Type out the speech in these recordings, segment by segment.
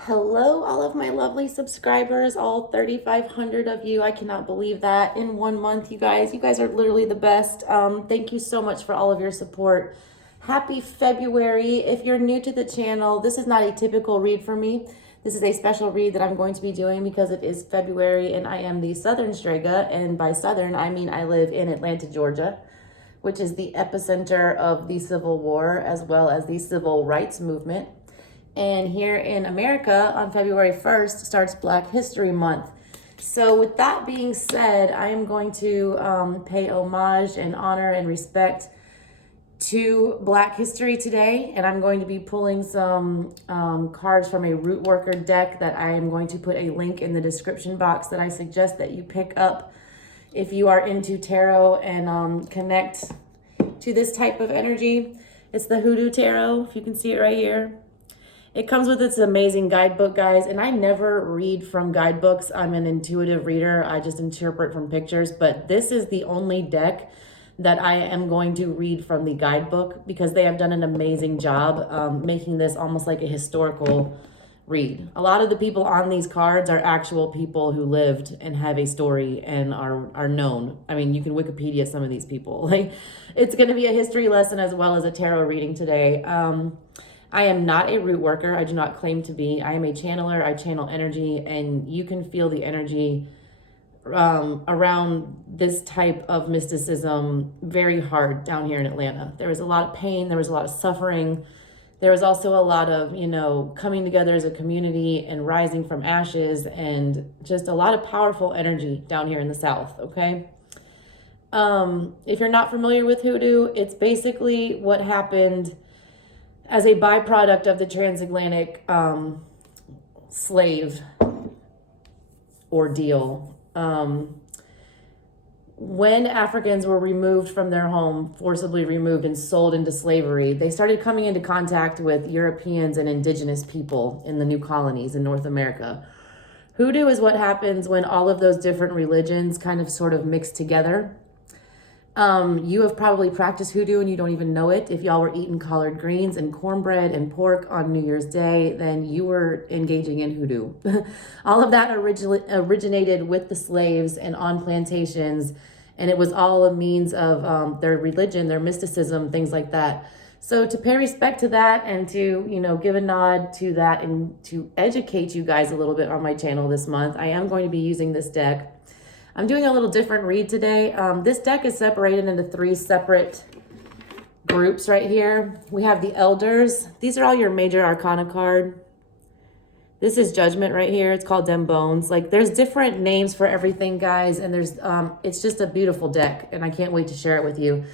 Hello, all of my lovely subscribers, all 3,500 of you. I cannot believe that in 1 month, you guys. You guys are literally the best. Thank you so much for all of your support. Happy February. If you're new to the channel, this is not a typical read for me. This is a special read that I'm going to be doing because it is February and I am the SouthernStrega. And by Southern, I mean I live in Atlanta, Georgia, which is the epicenter of the Civil War as well as the Civil Rights Movement. And here in America, on February 1st, starts Black History Month. So with that being said, I am going to pay homage and honor and respect to Black history today. And I'm going to be pulling some cards from a root worker deck that I am going to put a link in the description box that I suggest that you pick up if you are into tarot and connect to this type of energy. It's the HooDoo Tarot, if you can see it right here. It comes with its amazing guidebook, guys, and I never read from guidebooks. I'm an intuitive reader. I just interpret from pictures, but this is the only deck that I am going to read from the guidebook because they have done an amazing job making this almost like a historical read. A lot of the people on these cards are actual people who lived and have a story and are known. I mean, you can Wikipedia some of these people. Like, it's going to be a history lesson as well as a tarot reading today. I am not a root worker. I do not claim to be. I am a channeler. I channel energy, and you can feel the energy around this type of mysticism very hard down here in Atlanta. There was a lot of pain. There was a lot of suffering. There was also a lot of, coming together as a community and rising from ashes, and just a lot of powerful energy down here in the South, okay? If you're not familiar with HooDoo, it's basically what happened as a byproduct of the transatlantic slave ordeal. When Africans were removed from their home, forcibly removed and sold into slavery, they started coming into contact with Europeans and indigenous people in the new colonies in North America. HooDoo is what happens when all of those different religions kind of sort of mix together. You have probably practiced HooDoo and you don't even know it. If y'all were eating collard greens and cornbread and pork on New Year's Day, then you were engaging in HooDoo. All of that originated with the slaves and on plantations, and it was all a means of their religion, their mysticism, things like that. So to pay respect to that and to, give a nod to that and to educate you guys a little bit on my channel this month, I am going to be using this deck. I'm doing a little different read today. This deck is separated into 3 separate groups right here. We have the Elders. These are all your major arcana card. This is Judgment right here. It's called Dem Bones. Like, there's different names for everything, guys, and there's it's just a beautiful deck, and I can't wait to share it with you.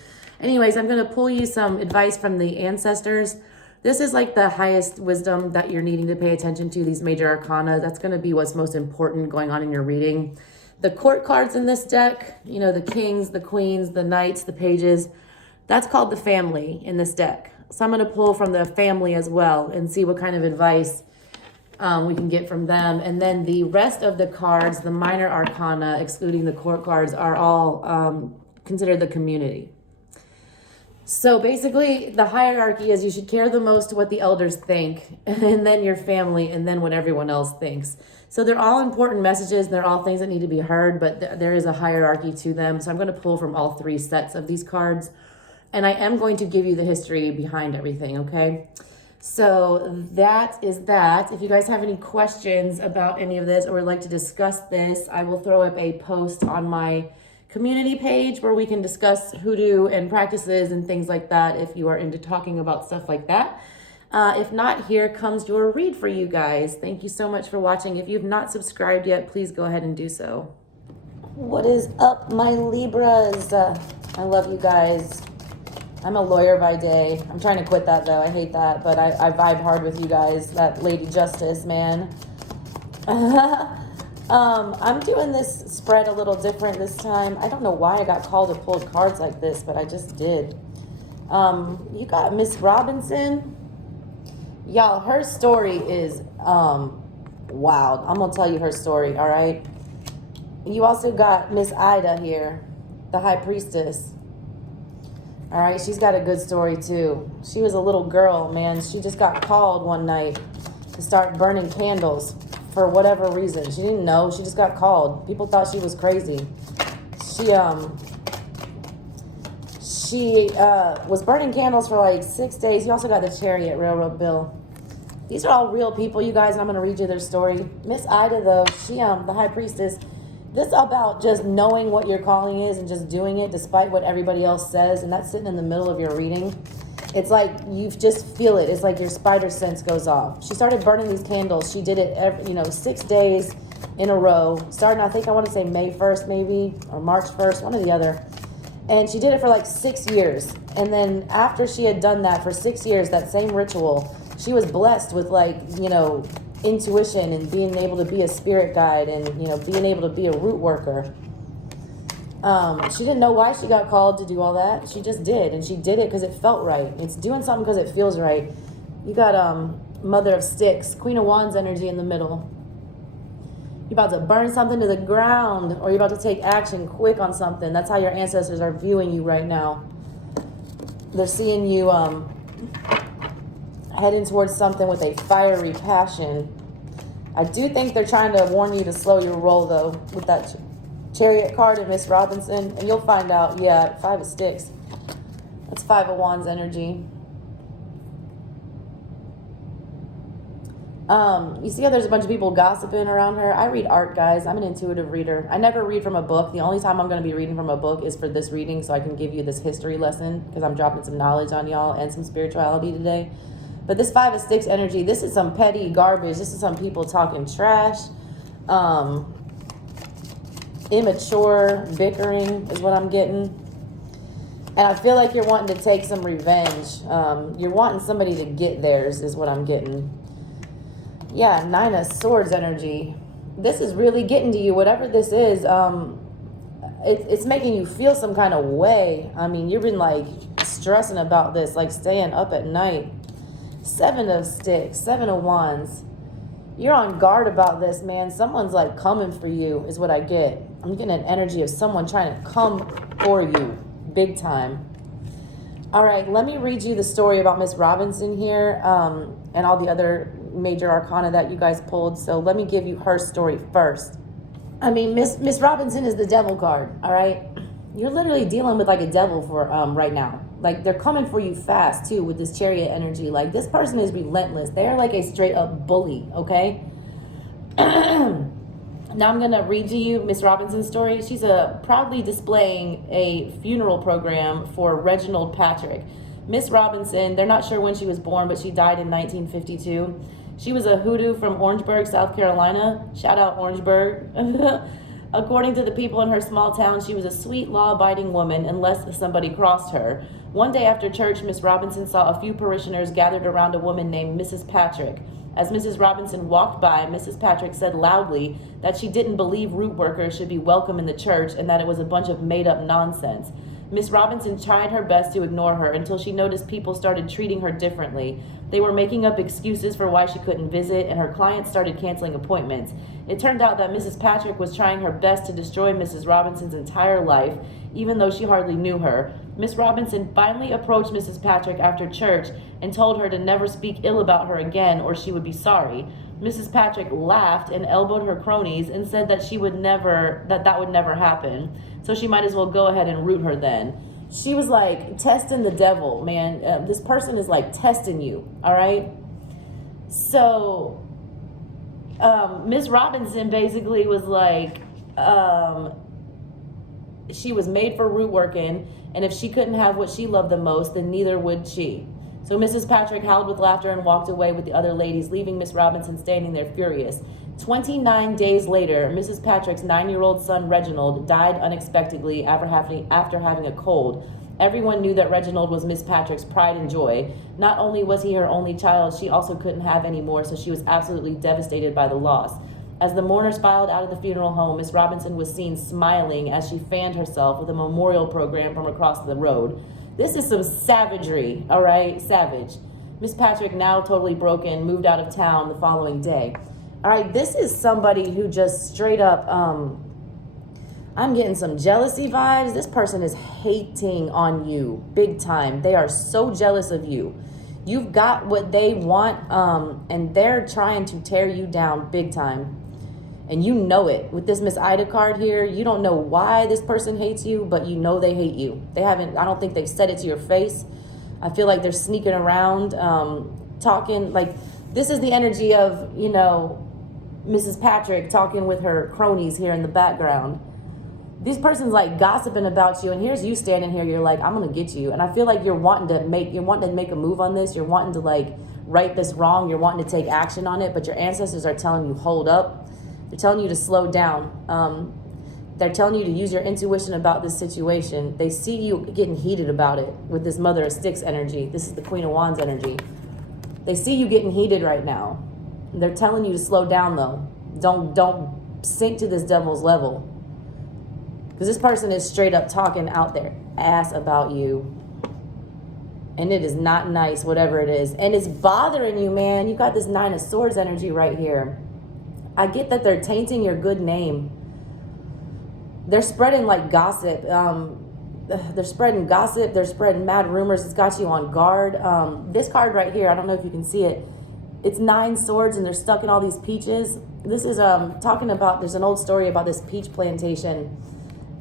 Anyways, I'm going to pull you some advice from the ancestors. This is like the highest wisdom that you're needing to pay attention to, these major arcana. That's going to be what's most important going on in your reading. The court cards in this deck, the kings, the queens, the knights, the pages, that's called the family in this deck. So I'm going to pull from the family as well and see what kind of advice we can get from them. And then the rest of the cards, the minor arcana, excluding the court cards, are all considered the community. So basically, the hierarchy is you should care the most what the elders think, and then your family, and then what everyone else thinks. So they're all important messages, and they're all things that need to be heard, but there is a hierarchy to them. So I'm going to pull from all 3 sets of these cards, and I am going to give you the history behind everything, okay? So that is that. If you guys have any questions about any of this or would like to discuss this, I will throw up a post on my community page where we can discuss HooDoo and practices and things like that if you are into talking about stuff like that. If not, here comes your read for you guys. Thank you so much for watching. If you've not subscribed yet, please go ahead and do so. What is up, my Libras? I love you guys. I'm a lawyer by day. I'm trying to quit that, though. I hate that, but I vibe hard with you guys. That Lady Justice, man. I'm doing this spread a little different this time. I don't know why I got called to pull cards like this, but I just did. You got Miss Robinson. Y'all, her story is wild. I'm gonna tell you her story, all right? You also got Miss Ida here, the High Priestess. All right, she's got a good story too. She was a little girl, man. She just got called one night to start burning candles for whatever reason. She didn't know. She just got called. People thought she was crazy. She was burning candles for like 6 days. You also got the Chariot Railroad Bill. These are all real people, you guys, and I'm going to read you their story. Miss Ida, though, she, the high priestess, this is about just knowing what your calling is and just doing it despite what everybody else says, and that's sitting in the middle of your reading. It's like you just feel it. It's like your spider sense goes off. She started burning these candles. She did it every, 6 days in a row, starting, I want to say May 1st maybe, or March 1st, one or the other. And she did it for like 6 years. And then after she had done that for 6 years, that same ritual, she was blessed with intuition and being able to be a spirit guide and, being able to be a root worker. She didn't know why she got called to do all that. She just did. And she did it because it felt right. It's doing something because it feels right. You got Mother of Sticks, Queen of Wands energy in the middle. You're about to burn something to the ground, or you're about to take action quick on something. That's how your ancestors are viewing you right now. They're seeing you heading towards something with a fiery passion. I do think they're trying to warn you to slow your roll, though, with that Chariot card and Miss Robinson. And you'll find out, 5 of Sticks. That's 5 of Wands energy. You see how there's a bunch of people gossiping around her? I read art, guys. I'm an intuitive reader. I never read from a book. The only time I'm going to be reading from a book is for this reading, so I can give you this history lesson, because I'm dropping some knowledge on y'all and some spirituality today. But this 5 of Sticks energy, this is some petty garbage. This is some people talking trash. Immature bickering is what I'm getting. And I feel like you're wanting to take some revenge. You're wanting somebody to get theirs is what I'm getting. 9 of Swords energy. This is really getting to you. Whatever this is, it's making you feel some kind of way. I mean, you've been stressing about this, staying up at night. 7 of Sticks, 7 of Wands. You're on guard about this, man. Someone's coming for you is what I get. I'm getting an energy of someone trying to come for you big time. All right, let me read you the story about Miss Robinson here, and all the other major arcana that you guys pulled. So let me give you her story first. I mean, Miss Robinson is the devil card, all right? You're literally dealing with a devil for right now. They're coming for you fast too with this Chariot energy. This person is relentless. They're a straight up bully, okay? Now I'm gonna read to you Miss Robinson's story. She's proudly displaying a funeral program for Reginald Patrick. Miss Robinson, they're not sure when she was born, but she died in 1952. She was a HooDoo from Orangeburg, South Carolina. Shout out Orangeburg. According to the people in her small town, she was a sweet, law-abiding woman unless somebody crossed her. One day after church, Miss Robinson saw a few parishioners gathered around a woman named Mrs. Patrick. As Mrs. Robinson walked by, Mrs. Patrick said loudly that she didn't believe root workers should be welcome in the church and that it was a bunch of made-up nonsense. Miss Robinson tried her best to ignore her until she noticed people started treating her differently. They were making up excuses for why she couldn't visit, and her clients started canceling appointments. It turned out that Mrs. Patrick was trying her best to destroy Mrs. Robinson's entire life, even though she hardly knew her. Miss Robinson finally approached Mrs. Patrick after church and told her to never speak ill about her again or she would be sorry. Mrs. Patrick laughed and elbowed her cronies and said that that would never happen. So she might as well go ahead and root her then. She was testing the devil, man. This person is testing you, all right? So Miss Robinson basically was she was made for root working, and if she couldn't have what she loved the most, then neither would she. So Mrs. Patrick howled with laughter and walked away with the other ladies, leaving Miss Robinson standing there furious. 29 days later, Mrs. Patrick's 9-year-old son, Reginald, died unexpectedly after having a cold. Everyone knew that Reginald was Miss Patrick's pride and joy. Not only was he her only child, she also couldn't have any more, so she was absolutely devastated by the loss. As the mourners filed out of the funeral home, Miss Robinson was seen smiling as she fanned herself with a memorial program from across the road. This is some savagery, all right? Savage. Miss Patrick, now totally broken, moved out of town the following day. All right, this is somebody who just straight up, I'm getting some jealousy vibes. This person is hating on you big time. They are so jealous of you. You've got what they want, and they're trying to tear you down big time. And you know it. With this Miss Ida card here, you don't know why this person hates you, but you know they hate you. They haven't, I don't think they've said it to your face. I feel like they're sneaking around, talking. Like, this is the energy of, you know, Mrs. Patrick talking with her cronies here in the background. This person's like gossiping about you, and here's you standing here, you're like, I'm gonna get you. And I feel like you're wanting to make a move on this. You're wanting to like right this wrong. You're wanting to take action on it, but your ancestors are telling you, hold up. They're telling you to slow down. They're telling you to use your intuition about this situation. They see you getting heated about it with this Mother of Sticks energy. This is the Queen of Wands energy. They see you getting heated right now. They're telling you to slow down though. Don't sink to this devil's level. Because this person is straight up talking out their ass about you. And it is not nice, whatever it is. And it's bothering you, man. You got this Nine of Swords energy right here. I get that they're tainting your good name. They're spreading like gossip. They're spreading gossip. They're spreading mad rumors. It's got you on guard. This card right here, I don't know if you can see it. It's 9 swords and they're stuck in all these peaches. This is talking about, there's an old story about this peach plantation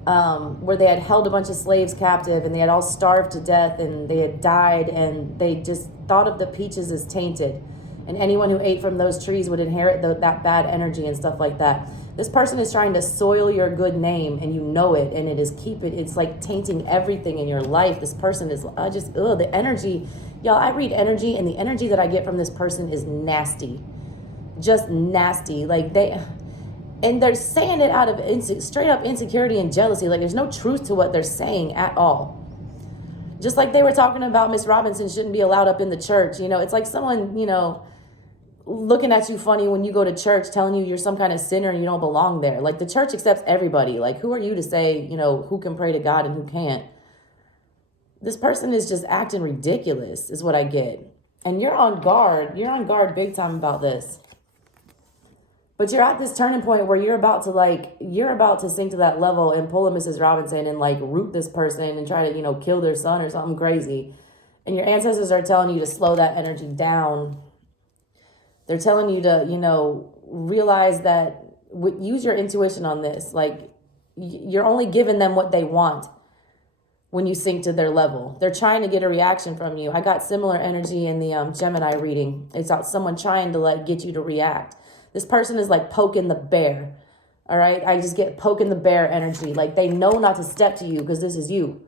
where they had held a bunch of slaves captive and they had all starved to death and they had died, and they just thought of the peaches as tainted. And anyone who ate from those trees would inherit that bad energy and stuff like that. This person is trying to soil your good name, and you know it, and it's like tainting everything in your life. This person is the energy. Y'all, I read energy, and the energy that I get from this person is nasty. Just nasty. Like and they're saying it out of straight up insecurity and jealousy. Like, there's no truth to what they're saying at all. Just like they were talking about Miss Robinson shouldn't be allowed up in the church. You know, it's like someone, you know, looking at you funny when you go to church, telling you you're some kind of sinner and you don't belong there. Like, the church accepts everybody. Like, who are you to say, you know, who can pray to God and who can't? This person is just acting ridiculous is what I get. And you're on guard. You're on guard big time about this. But you're at this turning point where you're about to sink to that level and pull a Mrs. Robinson and like root this person and try to, you know, kill their son or something crazy. And your ancestors are telling you to slow that energy down. They're telling you to, you know, realize that, use your intuition on this. Like, you're only giving them what they want when you sink to their level. They're trying to get a reaction from you. I got similar energy in the Gemini reading. It's about someone trying to like get you to react. This person is like poking the bear. All right. I just get poking the bear energy. Like, they know not to step to you because this is you,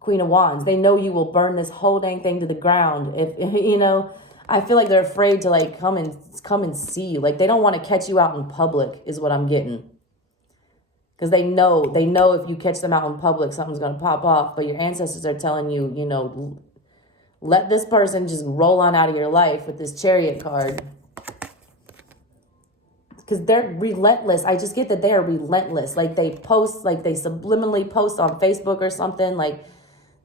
Queen of Wands. They know you will burn this whole dang thing to the ground. If you know, I feel like they're afraid to like come and see you. Like, they don't want to catch you out in public is what I'm getting. Because they know if you catch them out in public, something's going to pop off. But your ancestors are telling you, you know, let this person just roll on out of your life with this Chariot card. Because they're relentless. I just get that they are relentless. Like, they post, like they subliminally post on Facebook or something. Like,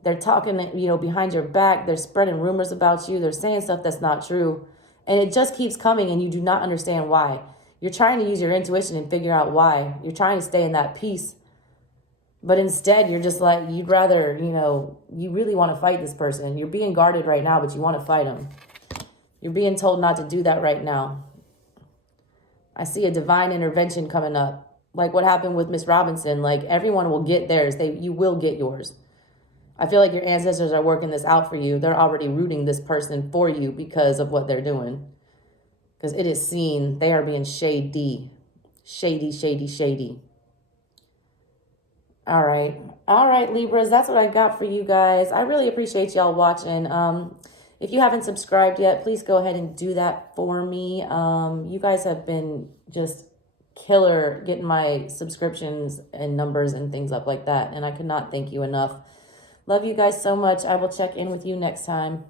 they're talking, you know, behind your back. They're spreading rumors about you. They're saying stuff that's not true. And it just keeps coming and you do not understand why. You're trying to use your intuition and figure out why. You're trying to stay in that peace. But instead, you're just like, you'd rather, you know, you really want to fight this person. You're being guarded right now, but you want to fight them. You're being told not to do that right now. I see a divine intervention coming up. Like what happened with Miss Robinson. Like, everyone will get theirs. You will get yours. I feel like your ancestors are working this out for you. They're already rooting this person for you because of what they're doing. Because it is seen they are being shady. Shady, shady, shady. All right, Libras. That's what I got for you guys. I really appreciate y'all watching. If you haven't subscribed yet, please go ahead and do that for me. You guys have been just killer getting my subscriptions and numbers and things up like that. And I could not thank you enough. Love you guys so much. I will check in with you next time.